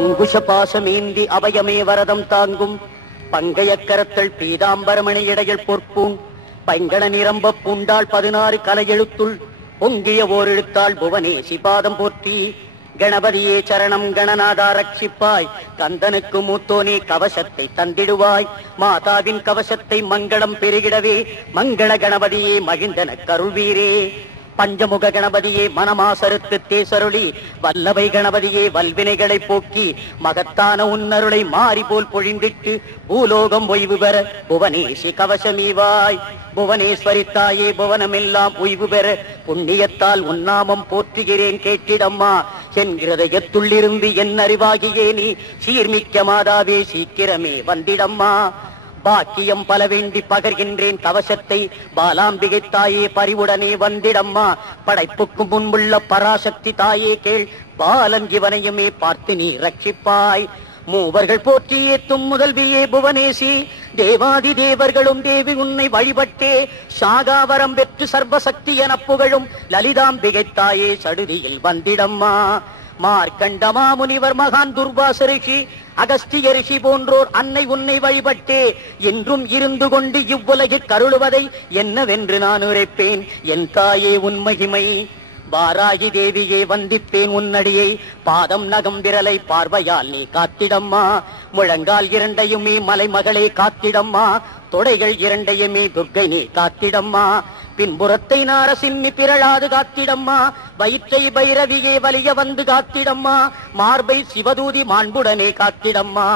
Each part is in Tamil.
அங்குஷ பாசமேந்தி அபயமே வரதம் தாங்கும் பங்கைய கரத்தல் பீதாம்பரமணி இடையில் பொற்பூன் பைங்கண நிரம்ப பூண்டாள் 16 கலையெழுத்துள் பொங்கிய ஓரெழுத்தாள் புவனேசி பாதம் போற்றி. கணபதியே சரணம் கணநாதா ரட்சிப்பாய், கந்தனுக்கு மூத்தோனே கவசத்தை தந்திடுவாய், மாதாவின் கவசத்தை மங்களம் பெருகிடவே மங்கள கணபதியே மகிழ்ந்தன கருள்வீரே. பஞ்சமுக கணபதியே மனமாசருக்கு தேசருளி, வல்லவை கணபதியே வல்வினைகளை போக்கி, மகத்தான உன்னருளை மாறி போல் பொழிந்திட்டு பூலோகம் ஒய்வு பெற புவனேசி கவசமீவாய். புவனேஸ்வரி தாயே புவனமெல்லாம் உய்வு பெற புண்ணியத்தால் உன்னாமம் போற்றுகிறேன் கேட்டிடம்மா. என் இருதயத்துள்ளிருந்து என் அறிவாகியே நீ சீர்மிக்க மாதாவே சீக்கிரமே வந்திடம்மா. பாக்கியம் பல வேண்டி பகர்கின்றேன் கவசத்தை பாலாம்பிகை தாயே பரிவுடனே வந்திடம்மா. படைப்புக்கு முன்புள்ள பராசக்தி தாயே கேள், பாலன் இவனையுமே பார்த்து நீ ரட்சிப்பாய். மூவர்கள் போற்றி ஏத்தும் முதல்வியே புவனேசி, தேவாதி தேவர்களும் தேவி உன்னை வழிபட்டே சாகாவரம் பெற்று சர்வசக்தி என புகழும் லலிதாம்பிகை தாயே சடுதியில் வந்திடம்மா. மார்க்கண்டமா முனிவர் மகான் துர்வாச ரிஷி அகஸ்திய ரிஷி போன்றோர் அன்னை உன்னை வழிபட்டே என்றும் இருந்து கொண்டு இவ்வுலகில் கருளுவதை என்னவென்று நான் உரைப்பேன் என் தாயே உன் மகிமை. வாராகி தேவியே வந்திப்பேன் உன்னடியை, பாதம் நகம் விரலை பார்வையால் நீ காத்திடம்மா. முழங்கால் இரண்டையுமே மலைமகளே காத்திடம்மா, தொடைகள் இரண்டையுமே துர்க்கை நீ காத்திடம்மா. பின்புறத்தை நாரசிம்மி பிறழாது காத்திடம்மா, வயிற்றை பைரவியே வலிய வந்து காத்திடம்மா. மார்பை சிவதூதி மாண்புடனே காத்திடம்மா,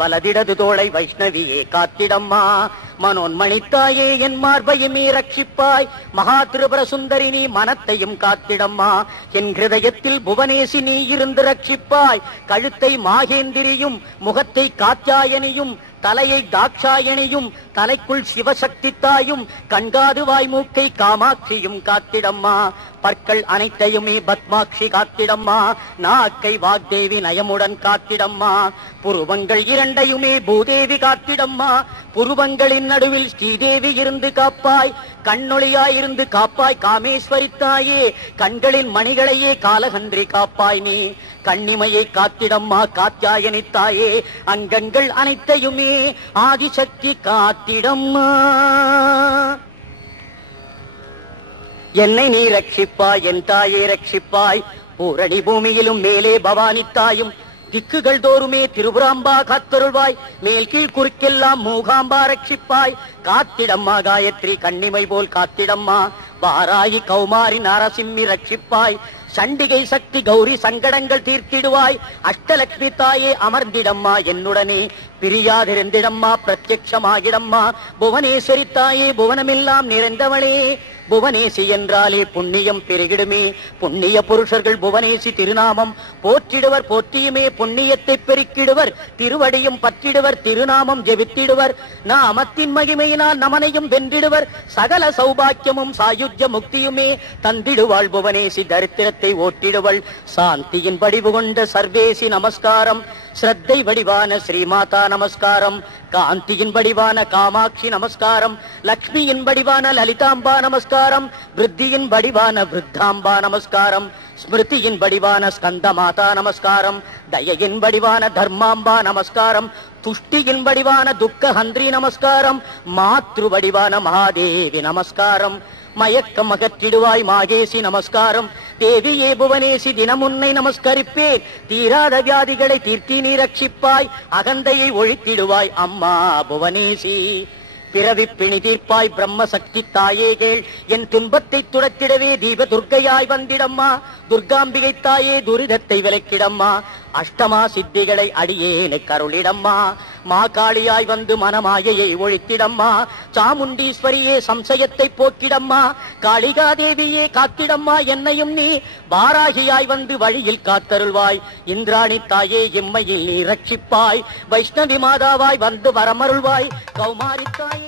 வலதிடது தோளை வைஷ்ணவியே காத்திடம்மா. மனோன்மணித்தாயே என் மார்பையுமே ரட்சிப்பாய், மகா திரிபுர சுந்தரி நீ மனத்தையும் காத்திடம்மா. என் ஹிருதயத்தில் புவனேசி நீ இருந்து ரட்சிப்பாய், கழுத்தை மாகேந்திரியும் முகத்தை காத்தியாயனியும் தலையை தாட்சாயணியும் தலைக்குள் சிவசக்தி தாயும் கண்காது வாய்மூக்கை காமாட்சியும் காத்திடம்மா. பற்கள் அனைத்தையுமே பத்மாட்சி காத்திடம்மா, நாக்கை வாக்தேவி நயமுடன் காத்திடம்மா. புருவங்கள் இரண்டையுமே பூதேவி காத்திடம்மா, புருவங்களின் நடுவில் ஸ்ரீதேவி இருந்து காப்பாய். கண்ணொளியாயிருந்து காப்பாய் காமேஸ்வரி தாயே, கண்களின் மணிகளையே காலகந்திரி காப்பாய் நீ. கண்ணிமையை காத்திடம்மா காத்தியாயனி தாயே, அங்கங்கள் அனைத்தையுமே ஆதிசக்தி காத்திடம்மா. என்னை நீ ரட்சிப்பாய் என் தாயே ரட்சிப்பாய், பூரணி பூமியிலும் மேலே பவானி தாயும் திக்குகள் தோறுமே திரிபுராம்பா காத்தருள்வாய். மேல் கீழ் குறுக்கெல்லாம் மூகாம்பா ரட்சிப்பாய், காத்திடம்மா காயத்ரி கண்ணிமை போல் காத்திடம்மா. வாராகி கௌமாரி நாரசிம்மி ரட்சிப்பாய், சண்டிகை சக்தி கௌரி சங்கடங்கள் தீர்த்திடுவாய். அஷ்டலட்சுமி தாயே அமர்ந்திடம்மா என்னுடனே, பிரியாதிருந்திடம்மா பிரத்யட்சமாகிடம்மா. புவனேஸ்வரி தாயே புவனமெல்லாம் நிறைந்தவளே, புவனேசி என்றாலே புண்ணியம் பெருகிடுமே. புண்ணிய புருஷர்கள் புவனேசி திருநாமம் போற்றிடுவர், போற்றியுமே புண்ணியத்தை பெருக்கிடுவர். திருவடியும் பற்றிடுவர், திருநாமம் ஜெபித்திடுவர். நாமத்தின் மகிமையினால் நமனையும் வென்றிடுவர். சகல சௌபாக்கியமும் சாயுஜ்ய முக்தியுமே தந்திடுவாள் புவனேசி, தரித்திரத்தை ஓட்டிடுவள். சாந்தியின் வடிவு கொண்ட சர்வேசி நமஸ்காரம், ஸ்ரத்தை வடிவான ஸ்ரீமாதா நமஸ்காரம், காந்தியின் வடிவான காமாட்சி நமஸ்காரம், லக்ஷ்மியின் வடிவான லலிதாம்பா நமஸ்காரம், விருத்தியின் வடிவான விருத்தாம்பா நமஸ்காரம், ஸ்மிருதியின் வடிவான ஸ்கந்த மாதா நமஸ்காரம், தயையின் வடிவான தர்மாம்பா நமஸ்காரம், துஷ்டியின் வடிவான துக்கஹந்திரி நமஸ்காரம், மாத்ரு வடிவான மகாதேவி நமஸ்காரம். மயக்கம் அகற்றிடுவாய் மாகேசி நமஸ்காரம். தேவியே புவனேசி தினமுன்னை நமஸ்கரிப்பேன், தீராத வியாதிகளை தீர்த்தி நீ ரட்சிப்பாய். அகந்தையை ஒழித்திடுவாய் அம்மா புவனேசி. பிறவி பிணி தீர்ப்பாய் பிரம்மசக்தி தாயே கேள், என் துன்பத்தை துடைத்திடவே தீப துர்க்கையாய் வந்திடம்மா. துர்காம்பிகை தாயே துரிதத்தை விலக்கிடம்மா, அஷ்டமா சித்திகளை அடியேனை கருளிடம்மா. மாகாளியாய் வந்து மனமாயையை ஒழித்திடம்மா. சாமுண்டீஸ்வரியே சம்சயத்தை போக்கிடம்மா. காளிகாதேவியே காத்திடம்மா என்னையும் நீ. வாராகியாய் வந்து வழியில் காத்தருள்வாய். இந்திராணி தாயே எம்மையில் நீ ரட்சிப்பாய். வைஷ்ணவி மாதாவாய் வந்து வரமருள்வாய். கௌமாரி தாயே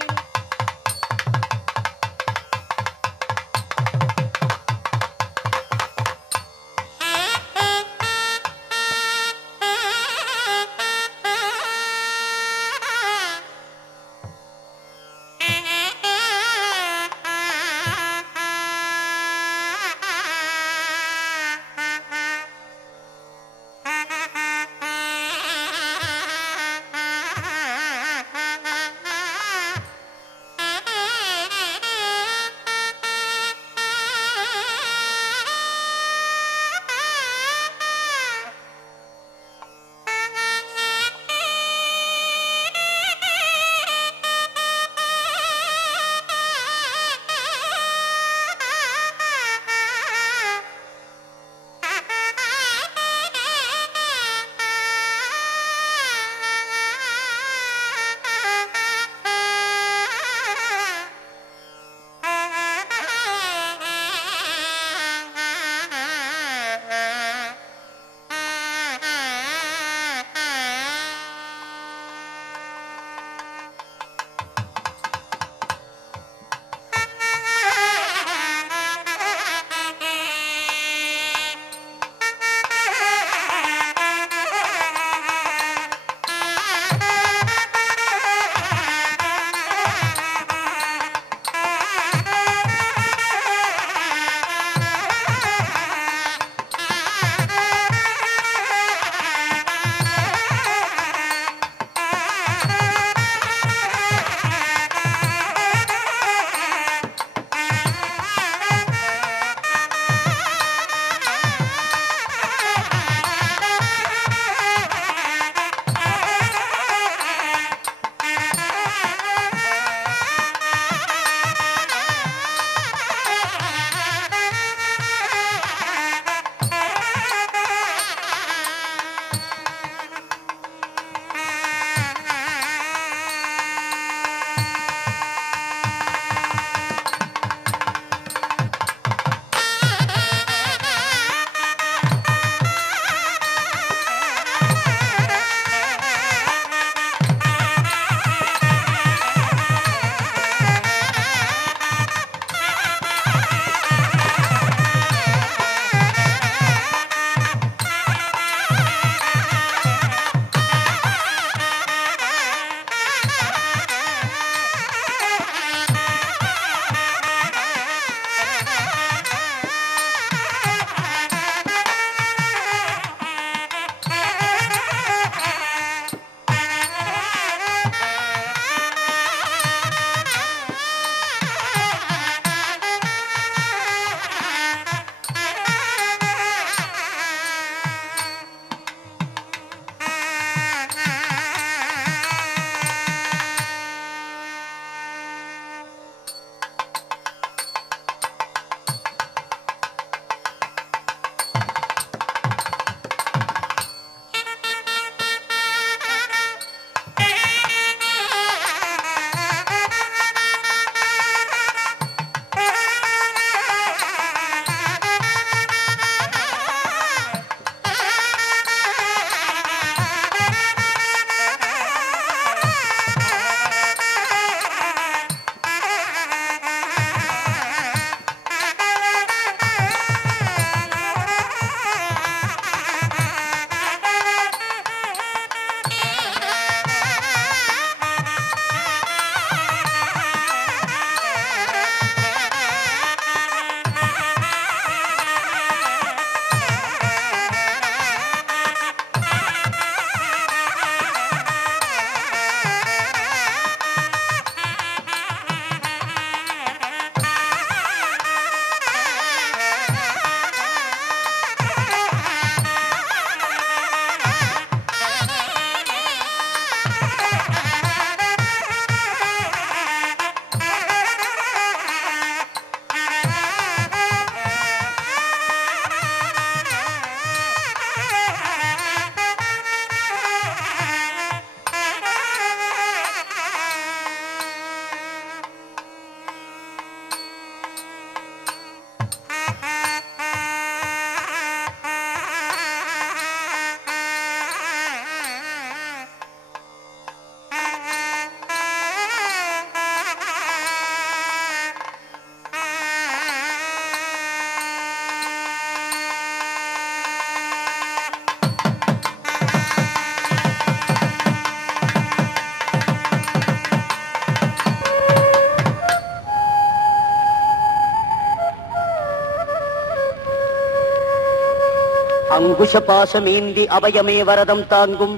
அங்குஷ பாசமேந்தி அபயமே வரதம் தாங்கும்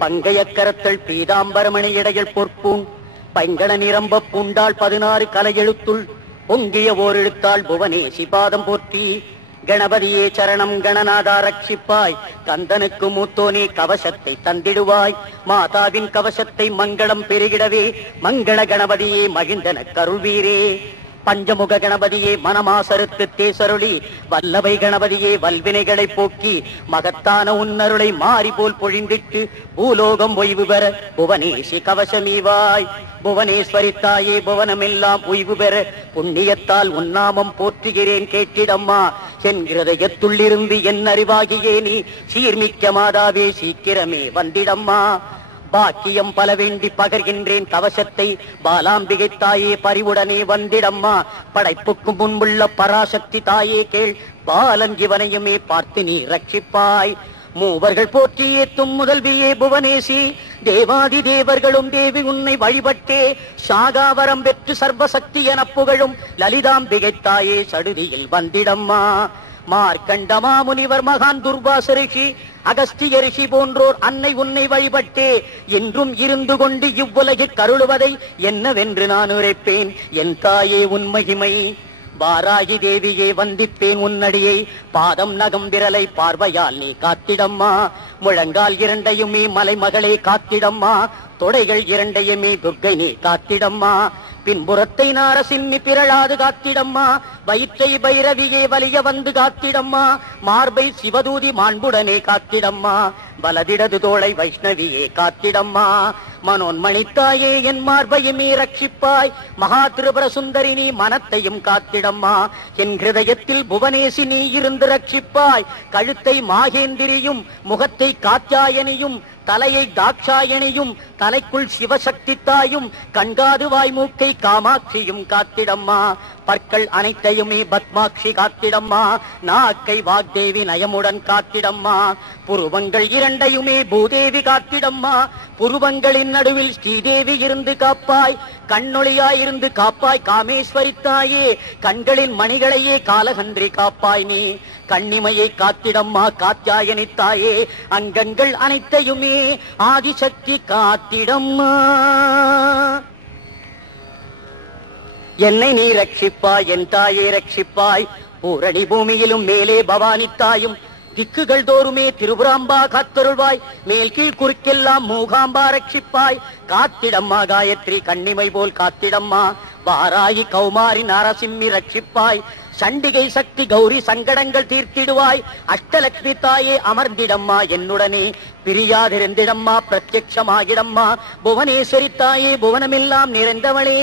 பங்கைய கரத்தள் பீதாம்பரமணி இடையில் பொற்பூன் பைங்கண நிரம்ப பூண்டாள் 16 கலையெழுத்துள் பொங்கிய ஓரெழுத்தாள் புவனேசி பாதம் போற்றி. கணபதியே சரணம் கணநாதா ரட்சிப்பாய், கந்தனுக்கு மூத்தோனே கவசத்தை தந்திடுவாய், மாதாவின் கவசத்தை மங்களம் பெருகிடவே மங்கள கணபதியே மகிழ்ந்தன கருள்வீரே. பஞ்சமுக கணபதியே மனமாசருக்கு தேசருளி, வல்லவை கணபதியே வல்வினைகளை போக்கி மகத்தான உன்னருளை மாறி போல் பொழிந்திட்டு பூலோகம் ஓய்வு பெற புவனேசி கவசமீவாய். புவனேஸ்வரி தாயே புவனமெல்லாம் ஓய்வு பெற புண்ணியத்தால் உன்னாமம் போற்றுகிறேன் கேட்டிடம்மா. என் இருதயத்துள்ளிருந்து என் அறிவாகியே நீ சீர்மிக்க மாதாவே சீக்கிரமே வந்திடம்மா. பாக்கியம் பல வேண்டி பகர்கின்றேன் கவசத்தை பாலாம்பிகை தாயே பரிவுடனே வந்திடம்மா. படைப்புக்கு முன்புள்ள பராசக்தி தாயே கேள், பாலன் ஜீவனையுமே பார்த்து நீ ரட்சிப்பாய். மூவர்கள் போற்றி ஏத்தும் முதல்வியே புவனேசி, தேவாதி தேவர்களும் தேவி உன்னை வழிபட்டே சாகாவரம் பெற்று சர்வசக்தி என புகழும் லலிதாம்பிகை தாயே சடுதியில் வந்திடம்மா. மார்க்கண்டமா முனிவர் மகான் துர்வாச ரிஷி அகஸ்திய ரிஷி போன்றோர் அன்னை உன்னை வழிபட்டே என்றும் இருந்து கொண்டு இவ்வுலகில் கருளுவதை என்னவென்று நான் உரைப்பேன் என் தாயே உன் மகிமை. வாராகி தேவியே வந்திப்பேன் உன்னடியை, பாதம் நகம் விரலை பார்வையால் நீ காத்திடம்மா. முழங்கால் இரண்டையுமே மலைமகளே காத்திடம்மா, தொடைகள் இரண்டையுமே துர்க்கை நீ காத்திடம்மா. பின்புறத்தை நாரசிம்மி பிறழாது காத்திடம்மா, வயிற்றை பைரவியே வலிய வந்து காத்திடம்மா. மார்பை சிவதூதி மாண்புடனே காத்திடம்மா, வலதிடது தோளை வைஷ்ணவியே காத்திடம்மா. மனோன்மணித்தாயே என் மார்பையுமே ரட்சிப்பாய், மகா திரிபுர சுந்தரி நீ மனத்தையும் காத்திடம்மா. என் ஹிருதயத்தில் புவனேசி நீ இருந்து ரட்சிப்பாய், கழுத்தை மாகேந்திரியும் முகத்தை காத்தியாயனியும் தலையை தாட்சாயணியும் தலைக்குள் சிவசக்தி தாயும் கண்காது வாய்மூக்கை காமாட்சியும் காத்திடம்மா. பற்கள் அனைத்தையுமே பத்மாட்சி காத்திடம்மா, நாக்கை வாக்தேவி நயமுடன் காத்திடம்மா. புருவங்கள் இரண்டையுமே பூதேவி காத்திடம்மா, புருவங்களின் நடுவில் ஸ்ரீதேவி இருந்து காப்பாய். கண்ணொளியாயிருந்து காப்பாய் காமேஸ்வரி தாயே, கண்களின் மணிகளையே காலகன்றி காப்பாய் நீ. கண்ணிமையை காத்திடம்மா காத்தியாயனி தாயே, அங்கங்கள் அனைத்தையுமே ஆதிசக்தி காத்திடம்மா. என்னை நீ ரட்சிப்பாய் என் தாயே ரட்சிப்பாய், பூரணி பூமியிலும் மேலே பவானி தாயும் திக்குகள் தோறுமே திரிபுராம்பா காத்தருள்வாய். மேல் கீழ் குறுக்கெல்லாம் மூகாம்பா ரட்சிப்பாய். காத்திடம்மா காயத்ரி கண்ணிமை போல் காத்திடம்மா. வாராகி கௌமாரி நாரசிம்மி ரட்சிப்பாய். சண்டிகை சக்தி கௌரி சங்கடங்கள் தீர்த்திடுவாய். அஷ்டலட்சுமி தாயே அமர்ந்திடம்மா என்னுடனே, பிரியாதிருந்திடம்மா பிரத்யட்சமாகிடம்மா. புவனேஸ்வரி தாயே புவனமெல்லாம் நிறைந்தவளே,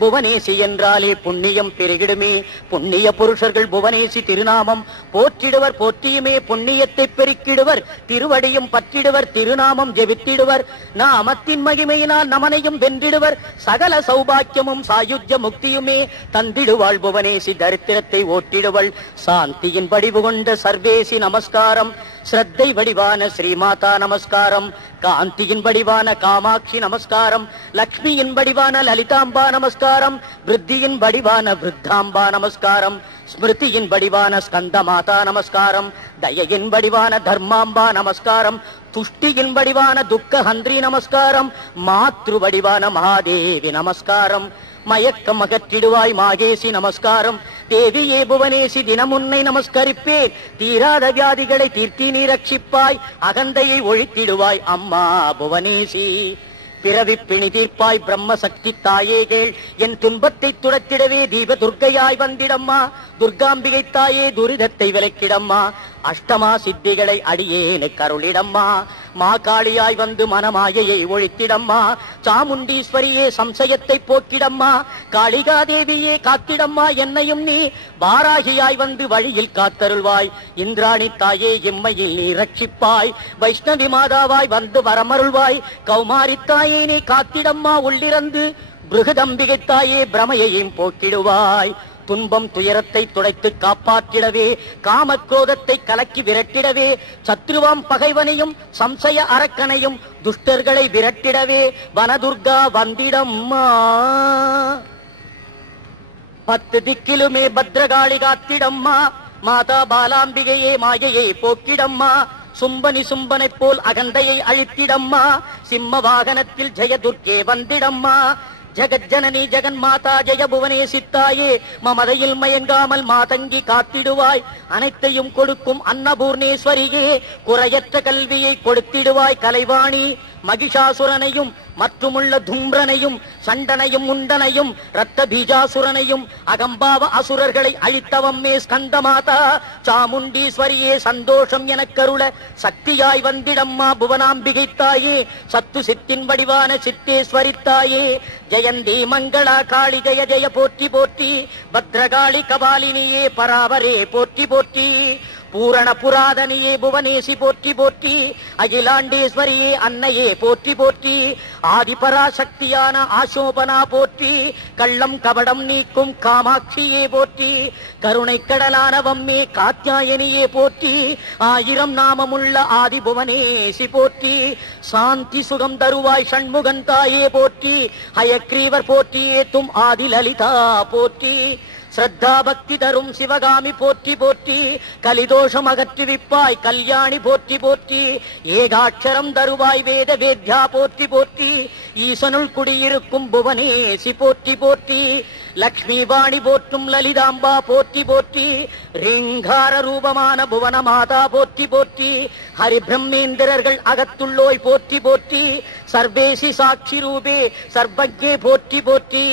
புவனேசி என்றாலே புண்ணியம் பெருகிடுமே. புண்ணிய புருஷர்கள் புவனேசி திருநாமம் போற்றிடுவர், போற்றியுமே புண்ணியத்தை பெருக்கிடுவர். திருவடியும் பற்றிடுவர், திருநாமம் ஜெபித்திடுவர். நாமத்தின் மகிமையினால் நமனையும் வென்றிடுவர். சகல சௌபாக்கியமும் சாயுஜ்ய முக்தியுமே தந்திடுவாள் புவனேசி, தரித்திரத்தை ஓட்டிடுவள். சாந்தியின் வடிவு கொண்ட சர்வேசி நமஸ்காரம், ஸ்ரத்தை வடிவான ஸ்ரீமாதா நமஸ்காரம், காந்தியின் வடிவான காமாட்சி நமஸ்காரம், லக்ஷ்மியின் வடிவான லலிதாம்பா நமஸ்காரம், விருத்தியின் வடிவான விருத்தாம்பா நமஸ்காரம், ஸ்மிருதியின் வடிவான ஸ்கந்தமாதா நமஸ்காரம், தயையின் வடிவான தர்மாம்பா நமஸ்காரம், துஷ்டியின் வடிவான துக்கஹந்திரி நமஸ்காரம், மாத்ரு வடிவான மகாதேவி நமஸ்காரம். மயக்கம் அகற்றிடுவாய் மாகேசி நமஸ்காரம். தேவியே புவனேசி தினமுன்னை நமஸ்கரிப்பேன். தீராத வியாதிகளை தீர்த்தி நீ ரட்சிப்பாய். அகந்தையை ஒழித்திடுவாய் அம்மா புவனேசி. பிறவி பிணி தீர்ப்பாய் பிரம்மசக்தி தாயே கேள், என் துன்பத்தை துடைத்திடவே தீப துர்க்கையாய் வந்திடம்மா. துர்காம்பிகை தாயே துரிதத்தை விலக்கிடம்மா. அஷ்டமா சித்திகளை அடியேனு கருளிடம்மா. மா காளியாய் வந்து மனமாயையை ஒழித்திடம்மா. சாமுண்டீஸ்வரியே சம்சயத்தை போக்கிடம்மா. காளிகாதேவியே காத்திடம்மா என்னையும் நீ. வாராகியாய் வந்து வழியில் காத்தருள்வாய். இந்திராணி தாயே எம்மையில் நீ ரட்சிப்பாய். வைஷ்ணவி மாதாவாய் வந்து வரமருள்வாய். கௌமாரி தாயே நீ காத்திடம்மா உள்ளிறந்து. பிருகதம்பிகை தாயே பிரமையையும் போக்கிடுவாய். துன்பம் துயரத்தை துடைத்து காப்பாற்றிடவே, காமக்ரோதத்தை கலக்கி விரட்டிடவே, சத்ருவாம் பகைவனையும் சம்சய அரக்கனையும் துஷ்டர்களை விரட்டிடவே வனதுர்கா வந்திடம்மா. 10 திக்கிலுமே பத்ரகாளி காத்திடம்மா. மாதா பாலாம்பிகையே மாயையை போக்கிடம்மா, சும்பனி சும்பனைப் போல் அகந்தையை அழித்திடம்மா, சிம்ம வாகனத்தில் ஜெயதுர்க்கே வந்திடம்மா, ஜகஜனனி ஜெகன் மாதா ஜெய புவனேசித்தாயே, மமதையில் மயங்காமல் மாதங்கி காத்திடுவாய், அனைத்தையும் கொடுக்கும் அன்னபூர்ணேஸ்வரியே, குறையற்ற கல்வியை கொடுத்திடுவாய் கலைவாணி, மகிஷாசுரனையும் மற்றுமுள்ள தும்ரனையும் சண்டனையும் முண்டனையும் ரத்த பீஜாசுரனையும் அகம்பாவ அசுரர்களை அழித்தவம்மே ஸ்கந்தமாதா, சாமுண்டீஸ்வரியே சந்தோஷம் எனக்கருள சக்தியாய் வந்திடம்மா புவனாம்பிகை தாயே, சத்து சித்தின் வடிவான சித்தேஸ்வரி தாயே, ஜெயந்தி மங்களா காளி ஜெய ஜெய போற்றி போற்றி, பத்ரகாளி கபாலினியே பராவரே போற்றி போற்றி, பூரண புராதனியே புவனேசி போற்றி போற்றி, அகிலாண்டேஸ்வரியே அன்னையே போற்றி போற்றி, ஆதிபராசக்தியான ஆசோபனா போற்றி, கள்ளம் கபடம் நீக்கும் காமாட்சியே போற்றி, கருணை கடலானவம்மே காத்யாயனியே போற்றி, ஆயிரம் நாமமுள்ள ஆதி புவனேசி போற்றி, சாந்தி சுகம் தருவாய் ஷண்முகன் தாயே போற்றி, ஹயக்ரீவர் போற்றியே தும் ஆதி லலிதா போற்றி, ஸ்ரத்தா பக்தி தரும் சிவகாமி போற்றி போற்றி, கலிதோஷம் அகற்றுவிப்பாய் கல்யாணி போற்றி போற்றி, ஏகாட்சரம் தருவாய் வேத வேத்யா போற்றி போற்றி, ஈசனுள் குடியிருக்கும் புவனேசி போற்றி போற்றி, லக்ஷ்மி வாணி போற்றும் லலிதாம்பா போற்றி போற்றி, ரீங்கார ரூபமான புவன மாதா போற்றி போற்றி, ஹரி பிரம்மேந்திரர்கள் அகத்துள்ளோய் போற்றி போற்றி, சர்வேசி சாட்சி ரூபே சர்வஜே போற்றி போற்றி,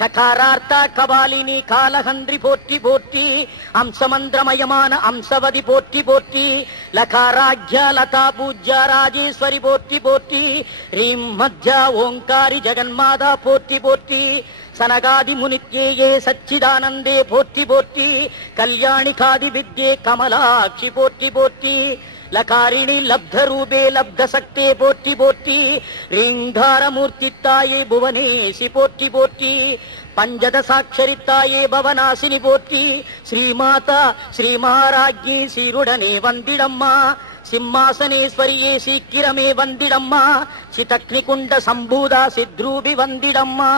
ககாரார்த்தா கபாலினி காலஹந்திரி போற்றி போற்றி, அம்சமந்திரமயமான அம்சவதி போற்றி போற்றி, லகாராஜ்யா லதா பூஜ்யா ராஜேஸ்வரி போற்றி போற்றி, ரீம் மத்யா ஓங்காரி ஜெகன்மாதா போற்றி போற்றி, சனகாதி முனித்யே சச்சிதானந்தே போற்றி போற்றி, கல்யாணி காதி வித்யே கமலாட்சி போற்றி போற்றி, லகாரிணி லப்த ரூபே லப்த சக்தே போற்றி போற்றி, ரீங்காரமூர்த்தி தாயே புவனேசி போற்றி போற்றி, பஞ்சதசாட்சரி தாயே பவனாசினி போற்றி, ஸ்ரீமாதா ஸ்ரீ மகாராஜ்ஞி சீருடனே வந்திடம்மா, சிம்மாசனேஸ்வரியே சீக்கிரமே வந்திடம்மா, சிதக்னிகுண்ட சம்பூதா சித்ரூபி வந்திடம்மா,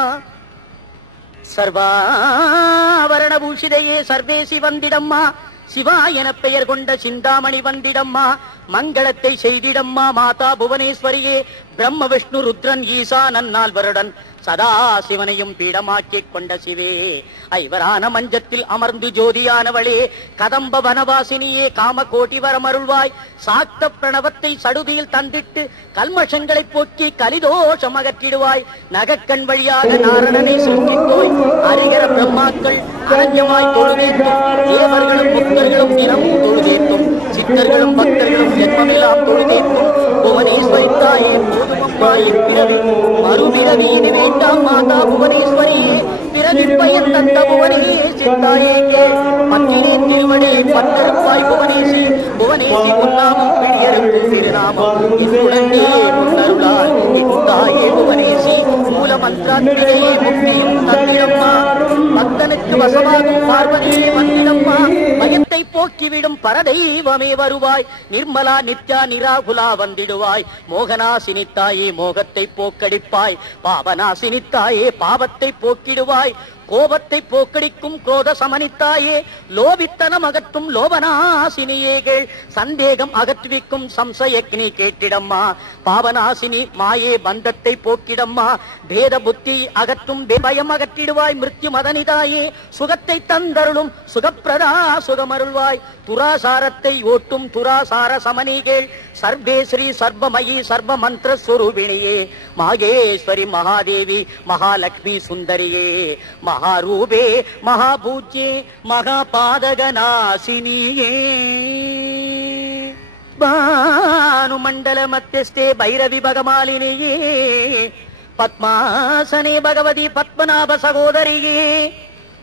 சர்வாவரண பூஷிதையே சர்வேசி வந்திடம்மா, சிவா என பெயர் கொண்ட சிந்தாமணி வந்திடம்மா, மங்களத்தை செய்திடம்மா மாதா புவனேஸ்வரியே, பிரம்ம விஷ்ணு ருத்ரன் ஈசானன் நால்வருடன் சதா சிவனையும் பீடமாக்கிக் கொண்ட சிவே, ஐவரான மஞ்சத்தில் அமர்ந்து ஜோதியானவளே, கதம்ப வனவாசினியே காம கோட்டி வரமருள்வாய், சாக்த பிரணவத்தை சடுதியில் தந்திட்டு கல்மஷங்களை போக்கி கலிதோஷம் அகற்றிடுவாய், நகக்கண் வழியாக நாரணனை சிருஷ்டித்தோய், அரிகர பிரம்மாக்கள் அரண்யமாய் தொழுதேற்றும், தேவர்களும் புத்தர்களும் தினமும் தொழுதேற்றும், சித்தர்களும் பக்தர்களும் ஜென்மமெல்லாம் தொழுதேற்றும், புவனேஸ்வரி தாயே போதுமம்மாயின் பிறவி மறுபிறவி வேண்டாம் மாதா புவனேஸ்வரியே, பிறவி பயன் தந்த புவனேசி தாயே, பத்தினே திருவடி பத்தருப்பாய் புவனேசி, புவனேசி உன்னாமம் பிடியருக்கும் திருநாமம் இன்றுடனே முன்னருளால் தாயே புவனேசி, மூல மந்திராத்மிகையே முக்தியும் தந்திடம்மா, பக்தனுக்கு வசமாகும் பார்வதியே வந்திடம்மா, பயத்தை போக்கிவிடும் பரதெய்வமே வருவாய், நிர்மலா நித்யா நிராகுலா வந்திடுவாய், மோகனாசினி தாயே மோகத்தை போக்கடிப்பாய், பாவனாசினி தாயே பாவத்தை போக்கிடுவாய், கோபத்தை போக்கடிக்கும் குரோத சமனித்தாயே, லோபித்தனம் அகற்றும் லோபநாசினியேகள், சந்தேகம் அகற்றுவிக்கும் சம்சயக்னி கேட்டிடம்மா, பாவநாசினி மாயே பந்தத்தை போக்கிடம்மா, பேத புத்தி அகற்றும் பயம் அகற்றிடுவாய், மிருத்யு மதனிதாயே சுகத்தை தந்தருளும் சுகப்பிரதா சுகமருள்வாய், துராசாரத்தை ஓட்டும் துராசார சமனிகள், சர்வேஸ்ரீ சர்வமயி சர்வ மந்திர ஸ்வரூபிணியே, மாகேஸ்வரி மகாதேவி மகாலட்சுமி சுந்தரியே, மகாரூபே மகாபூஜ்யே மகாபாதகநாசினியே, பானுமண்டல மத்தியஸ்தே பைரவி பகமாலினியே, பத்மாசனே பகவதி பத்மநாப சகோதரியே,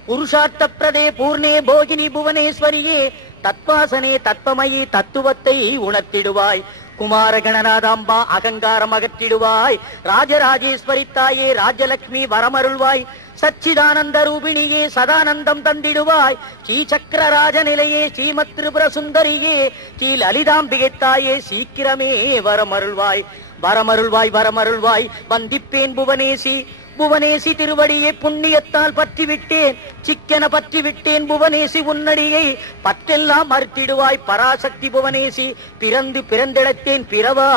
புருஷார்த்த பிரதே பூர்ணே போகினி புவனேஸ்வரியே, தத்வாசனே தத்வமயி தத்துவத்தை உணர்த்திடுவாய், குமார கணநாதாம்பா அகங்காரம் அகற்றிடுவாய், ராஜராஜேஸ்வரி தாயே ராஜலட்சுமி வரமருள்வாய், சச்சிதானந்த ரூபிணியே சதானந்தம் தந்திடுவாய், ஸ்ரீசக்கர ராஜநிலையே ஸ்ரீமத் திரிபுர சுந்தரியே, ஸ்ரீ லலிதாம்பிகை தாயே சீக்கிரமே வரமருள்வாய், வரமருள்வாய் வரமருள்வாய், வந்திப்பேன் புவனேசி புவனேசி திருவடியை புண்ணியத்தால் பற்றிவிட்டேன், சிக்கென பற்றிவிட்டேன் புவனேசி உன்னடியை பற்றெல்லாம் அறுத்திடுவாய் பராசக்தி புவனேசி. பிறந்து பிறந்திடத்தேன் பிறவா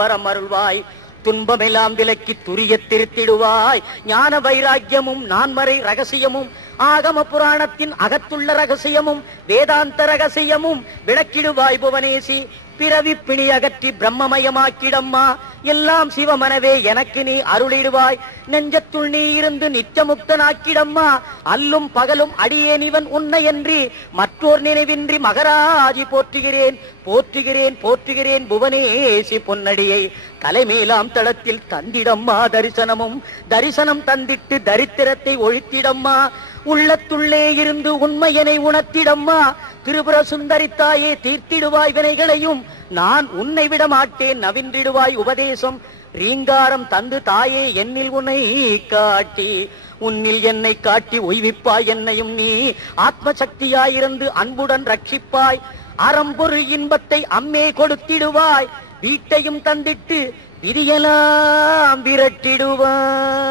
வரம் அருள்வாய், துன்பமெல்லாம் விலக்கி துரிய திருத்திடுவாய். ஞான வைராக்கியமும் நான்மறை ரகசியமும் ஆகம புராணத்தின் அகத்துள்ள ரகசியமும் வேதாந்த ரகசியமும் விளக்கிடுவாய் புவனேசி. பிறவி பிணி அகற்றி பிரம்மமயமாக்கிடம்மா, எல்லாம் சிவமனவே எனக்கு நீ அருளிடுவாய். நெஞ்சத்துள் நீ இருந்து நித்தியமுக்தனாக்கிடம்மா, அல்லும் பகலும் அடியேன் இவன் உன்னையன்றி மற்றோர் நினைவின்றி மகராஜி போற்றுகிறேன் போற்றுகிறேன் போற்றுகிறேன் புவனேசி பொன்னடியை. தலைமேலாம் தளத்தில் தந்திடம்மா தரிசனமும், தரிசனம் தந்திட்டு தரித்திரத்தை ஒழித்திடம்மா. உள்ளத்துள்ளே இருந்து உண்மையனை உணர்த்திடம்மா, திரிபுர சுந்தரித்தாயே தீர்த்திடுவாய் வினைகளையும். நான் உன்னை விட மாட்டேன் நவின்றிடுவாய் உபதேசம். ரீங்காரம் தந்து தாயே என்னில் உன்னை காட்டி, உன்னில் என்னை காட்டி ஒய்விப்பாய் என்னையும் நீ. ஆத்மசக்தியாயிருந்து அன்புடன் ரட்சிப்பாய், அறம்பொரு இன்பத்தை அம்மே கொடுத்திடுவாய். வீட்டையும் தந்திட்டு விதியெல்லாம் விரட்டிடுவாய்.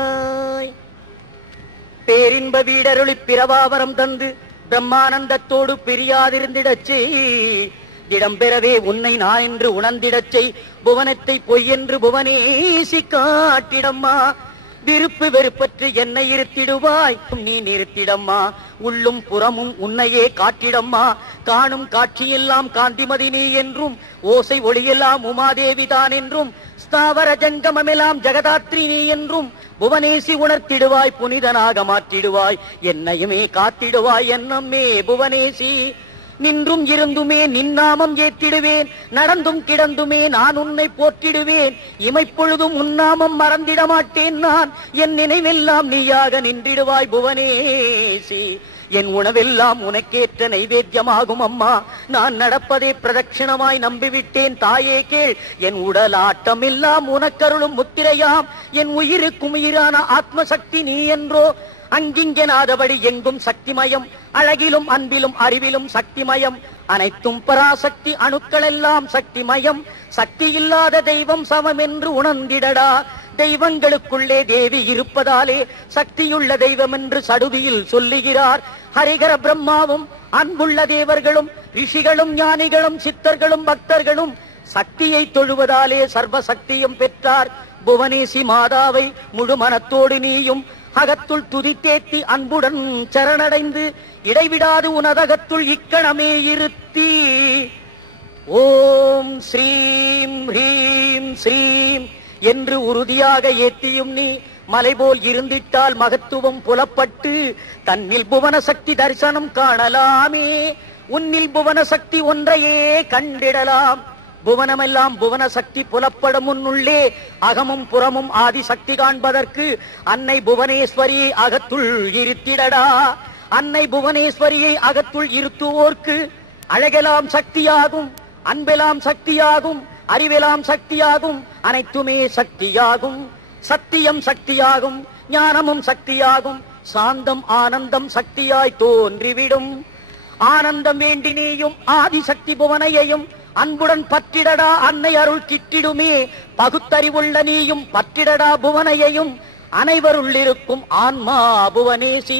பேரின்ப வீடருளி பிறவாவரம் தந்து பிரம்மானந்தத்தோடு பிரியாதிருந்திடச் செய். இடம்பெறவே உன்னை நான் என்று உணர்ந்திடச் செய். புவனத்தை பொய்யென்று புவனேசி காட்டிடம்மா. விருப்பு வெறுப்பற்று என்னை இருத்திடுவாய் நீ நிறுத்திடம்மா. உள்ளும் புறமும் உன்னையே காட்டிடம்மா. காணும் காட்சியெல்லாம் காந்திமதி நீ என்றும், ஓசை ஒளியெல்லாம் உமாதேவிதான் என்றும், ஸ்தாவர ஜங்கமெல்லாம் ஜெகதாத்ரி நீ என்றும் புவனேசி உணர்த்திடுவாய். புனிதனாக மாற்றிடுவாய், என்னையுமே காத்திடுவாய் என்னம்மே புவனேசி. நின்றும் இருந்துமே நின்னாமம் ஏத்திடுவேன், நடந்தும் கிடந்துமே நான் உன்னை போற்றிடுவேன். இமைப்பொழுதும் உன்னாமம் மறந்திட மாட்டேன் நான், என் நினைவெல்லாம் நீயாக நின்றிடுவாய் புவனேசி. என் உணவெல்லாம் உனக்கேற்ற நைவேத்தியமாகும் அம்மா. நான் நடப்பதே பிரதட்சிணமாய் நம்பிவிட்டேன் தாயே கேள். என் உடல் ஆட்டமெல்லாம் உனக்கருளும் முத்திரையாம். என் உயிருக்கும் உயிரான ஆத்மசக்தி நீ என்றோ. அங்கிங்கெனாதபடி எங்கும் சக்திமயம், அழகிலும் அன்பிலும் அறிவிலும் சக்திமயம். அனைத்தும் பராசக்தி, அணுக்கள் எல்லாம் சக்திமயம். சக்தி இல்லாத தெய்வம் சமம் என்று உணர்ந்திடடா. தெய்வங்களுக்குள்ளே தேவி இருப்பதாலே சக்தியுள்ள தெய்வம் என்று சடுதியில் சொல்லுகிறார். ஹரிகர பிரம்மாவும் அன்புள்ள தேவர்களும் ரிஷிகளும் ஞானிகளும் சித்தர்களும் பக்தர்களும் சக்தியை தொழுவதாலே சர்வ சக்தியும் பெற்றார். புவனேசி மாதாவை முழு மனத்தோடு நீயும் அகத்துள் துதித்தேத்தி அன்புடன் சரணடைந்து இடைவிடாது உனதகத்துள் இக்கணமே இருத்தி. ஓம் ஸ்ரீம் ஹ்ரீம் ஸ்ரீம் என்று உறுதியாக ஏத்தியும் நீ மலைபோல் இருந்திட்டால் மகத்துவம் புலப்பட்டு தன்னில் புவன சக்தி தரிசனம் காணலாமே. உன்னில் புவன சக்தி ஒன்றையே கண்டிடலாம். புவனமெல்லாம் புவன சக்தி புலப்படும் முன்னுள்ளே அகமும் புறமும் ஆதி சக்தி காண்பதற்கு அன்னை புவனேஸ்வரியை அகத்துள் இருத்திடடா. அன்னை புவனேஸ்வரியை அகத்துள் இருத்துவோர்க்கு அழகெல்லாம் சக்தியாகும், அன்பெல்லாம் சக்தியாகும், அறிவெல்லாம் சக்தியாகும், அனைத்துமே சக்தியாகும். சத்தியம் சக்தியாகும், ஞானமும் சக்தியாகும், சாந்தம் ஆனந்தம் சக்தியாய் தோன்றிவிடும். ஆனந்தம் வேண்டி நீயும் ஆதிசக்தி புவனையையும் அன்புடன் பற்றிடடா. அன்னை அருள் கிட்டிடுமே. பகுத்தறிவுள்ள நீயும் பற்றிடடா புவனையையும். அனைவருள்ளிருக்கும் ஆன்மா புவனேசி,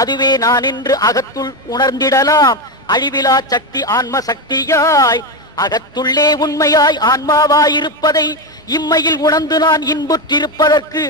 அதுவே நான் என்று அகத்துள் உணர்ந்திடலாம். அழிவிலா சக்தி ஆன்ம சக்தியாய் அகத்துள்ளே உண்மையாய் ஆன்மாவாயிருப்பதை இம்மையில் உணர்ந்து நான் இன்புற்றிருப்பதற்கு,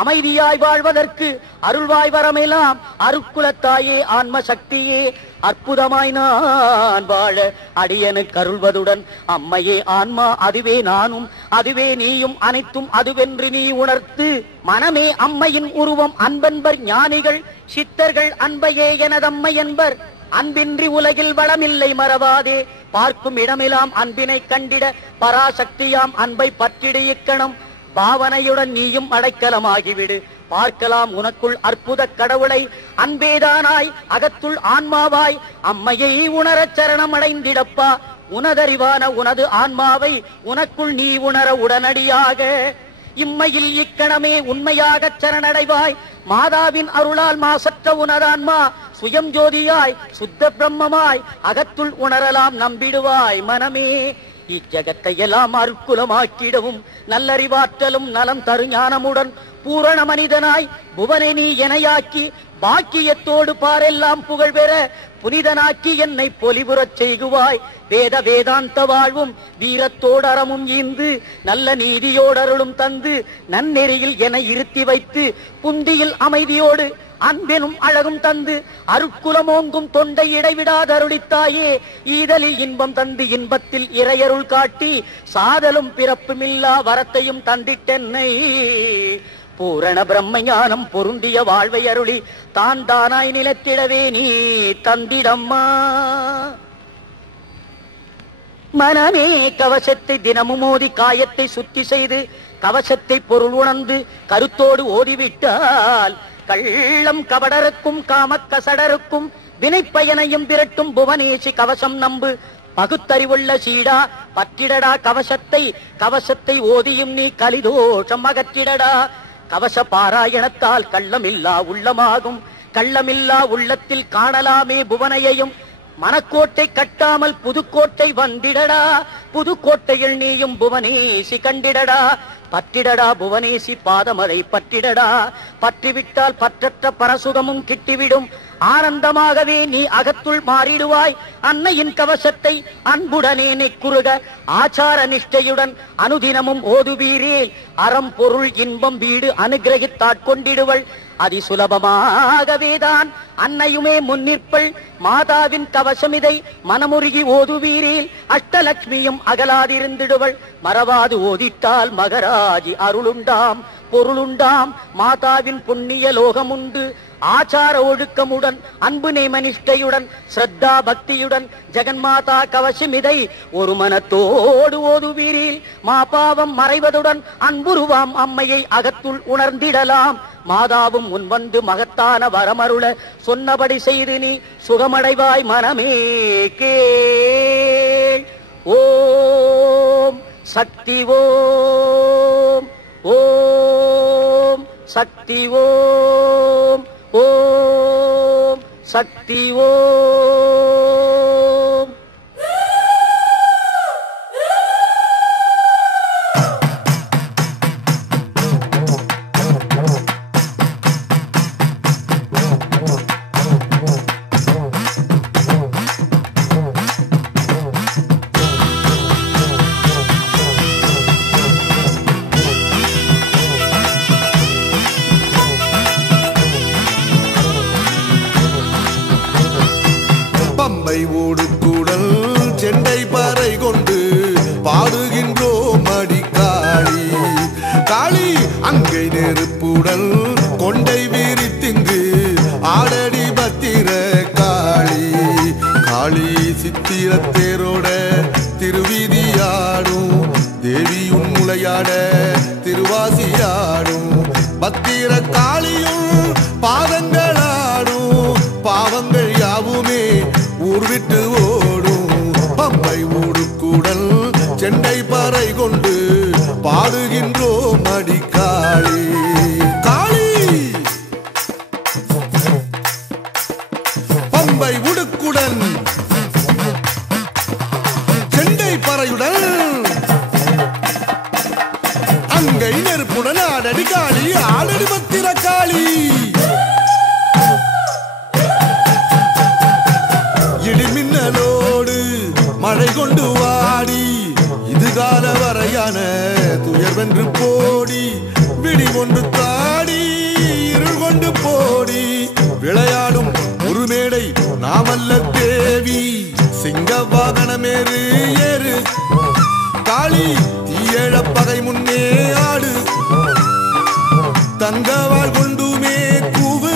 அமைதியாய் வாழ்வதற்கு அருள்வாய் வரமெல்லாம் அருக்குலத்தாயே ஆன்ம சக்தியே. அற்புதமாய் நான் வாழ அடியனுக்கு அருள்வதுடன் அம்மையே ஆன்மா அதுவே நானும் அதுவே நீயும் அனைத்தும் அதுவென்று நீ உணர்த்து. மனமே அம்மையின் உருவம் அன்பென்பர் ஞானிகள் சித்தர்கள். அன்பையே எனதம்மை என்பர். அன்பின்றி உலகில் வளமில்லை மறவாதே. பார்க்கும் இடமெல்லாம் அன்பினை கண்டிட பராசக்தியாம் அன்பை பற்றிடு இக்கணம். பாவனையுடன் நீயும் அடைக்கலமாகிவிடு. பார்க்கலாம் உனக்குள் அற்புத கடவுளை. அன்பேதானாய் அகத்துள் ஆன்மாவாய் அம்மையை உணரச் சரணம் அடைந்திடப்பா. உனதறிவான உனது ஆன்மாவை உனக்குள் நீ உணர உடனடியாக. இம்மையில் இக்கணமே உண்மையாகச் சரணடைவாய். மாதாவின் அருளால் மாசற்ற உனதான்மா சுயம் ஜோதியாய் சுத்த பிரம்மமாய் அகத்துள் உணரலாம் நம்பிடுவாய் மனமே. இஜகத்தை எல்லாம் அருக்குலமாக்கிடவும் நல்லறிவாற்றலும் நலம் தரு ஞானமுடன் பூரண மனிதனாய் புவனை நீ எனையாக்கி பாக்கியத்தோடு பாரெல்லாம் புகழ் பெற புனிதனாக்கி என்னை பொலிபுறச் செய்குவாய். வேத வேதாந்த வாழ்வும் வீரத்தோடு அறமும் ஈந்து நல்ல நீதியோடருளும் தந்து நன்னெறியில் என இருத்தி வைத்து புந்தியில் அமைதியோடு அன்பெனும் அழகும் தந்து அருக்குலமோங்கும் தொண்டை இடைவிடாதருளித்தாயே. ஈதலில் இன்பம் தந்து இன்பத்தில் இறையருள் காட்டி சாதலும் பிறப்புமில்லா வரத்தையும் தந்திட்டென்னை பூரண பிரம்ம ஞானம் பொருந்திய வாழ்வை அருளி தான் தானாய் நிலத்திடவே நீ தந்திடம்மா. மனமே கவசத்தை தினமும் ஓதி காயத்தை சுத்தி செய்து கவசத்தை பொருள் உணர்ந்து கருத்தோடு ஓதிவிட்டால் கள்ளம் கபடருக்கும் காமக்கசடருக்கும் வினைப்பயனையும் விரட்டும் புவனேசி கவசம் நம்பு. பகுத்தறிவுள்ள சீடா பற்றிடடா கவசத்தை, கவசத்தை ஓதியும் நீ கலிதோஷம் அகற்றிடடா. கவச பாராயணத்தால் கள்ளமில்லா உள்ளமாகும், கள்ளமில்லா உள்ளத்தில் காணலாமே புவனையையும். மனக்கோட்டை கட்டாமல் புதுக்கோட்டை வந்திடடா, புதுக்கோட்டையில் நீயும் புவனேசி கண்டிடடா. பற்றிடடா புவனேசி பாதமழை பற்றிடடா, பற்றிவிட்டால் பற்றற்ற பரசுகமும் கிட்டிவிடும். ஆனந்தமாகவே நீ அகத்துள் மாறிடுவாய். அன்னையின் கவசத்தை அன்புடனே நெக்குறுக ஆச்சார நிஷ்டையுடன் அனுதினமும் ஓதுவீரேல் அறம் பொருள் இன்பம் வீடு அனுகிரகித்தாட்கொண்டிடுவள். அதிசுலபமாகவேதான் அன்னையுமே முன்னிற்பள். மாதாவின் கவசமிதை மனமுருகி ஓதுவீரேல் அஷ்டலட்சுமியும் அகலாதிருந்திடுவள். மறவாது ஓதிட்டால் மகராஜி அருளுண்டாம் பொருளுண்டாம். மாதாவின் புண்ணிய லோகமுண்டு. ஆச்சார ஒழுக்கமுடன் அன்பு நேமனிஷ்டையுடன் ஸ்ரத்தா பக்தியுடன் ஜெகன்மாதா கவசமிதை ஒரு மனத்தோடு ஓதுவீரில் மாபாவம் மறைவதுடன் அன்புருவாம் அம்மையை அகத்துள் உணர்ந்திடலாம். மாதாவும் முன்வந்து மகத்தான வரமருள சொன்னபடி செய்து நீ சுகமடைவாய் மனமே கேள். ஓம் சக்தி ஓம், ஓம் சக்தி ஓம், ஓம் சக்தி ஓம். ஓடுக்கூடல் செண்டை பறை கொண்டு பாடுகின்றோம் அடி காளி. காளி அங்கை நெருப்புடல் கொண்டை விரித்திங்கு ஆடடி பத்திர காளி. காளி சித்திரத்தேரோட திருவிதியாடும் தேவியும் முளையாட திருவாசியாடும். பத்திர காளியும் பாதங்களாடும் பாவங்கள் யாவுமே ஊர் விட்டு ஓடும். பம்பை ஓடுக்கூடல் செண்டை பறை கொண்டு பாடுகின்றோம் அடி காளி. காளி பம்பை உடுக்குடன் செண்டை பறையுடன் அங்கை நெருப்புடன் ஆடடி காளி ஆடடி பத்திர காளி. இடிமின்னலோடு மழை கொண்டு வாடி இதுகால வரையான துயர் வென்று போடி. விடி கொண்டு தாடி இருள் கொண்டு போடி. விளையாடும் ஒரு மேடை நாமல்ல தேவி. சிங்க வாகனமேறு ஏறு காளி தீயழ பகை முன்னே ஆடு. தங்கவாள் கொண்டுமே கூவு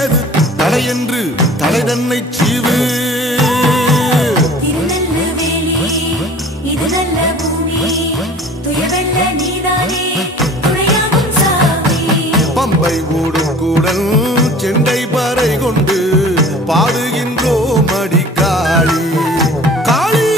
ஏது தடை என்று தடை தன்னை சீவு. பம்பை ஓடுக்கூடல் செண்டை பறை கொண்டு பாடுகின்றோம் அடி காளி. காளி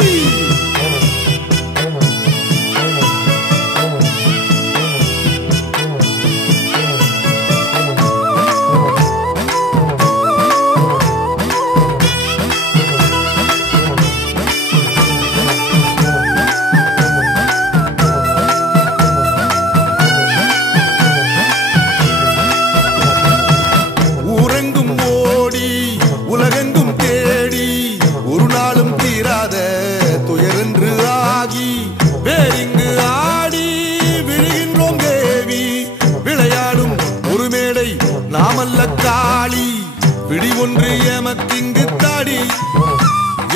எமக்கிங்கு தாடி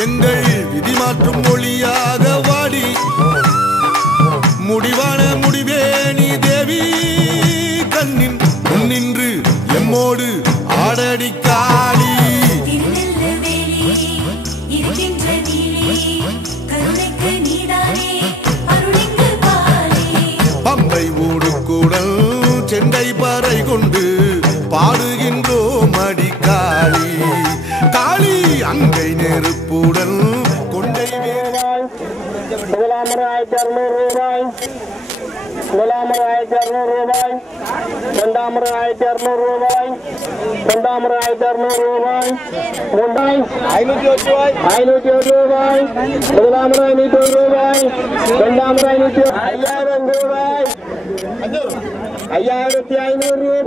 எங்கள் விதி மாற்றும் மொழியாக வாடி முடிவான முடிவே நீ தேவி கண்ணின் முன்னின்று எம்மோடு ஆடடி காளி பம்பை ஊடுக்கூடல் செண்டை பாறை கொண்டு பாடுகின்றோம் அடி காளி காளி அங்கை நெருப்புடன் கொண்டை முதலாம் முறை 1200 ரூபாய் முதலாம் முறை 1200 ரூபாய் இரண்டாம் முறை 1200 ரூபாய் இரண்டாம் முறை 1200 ரூபாய் மூன்றாம் 501 ரூபாய் 501 ரூபாய் முதலாம் முறை 501 ரூபாய் இரண்டாம் முறை 5000 ரூபாய் 5500 ரூபாய்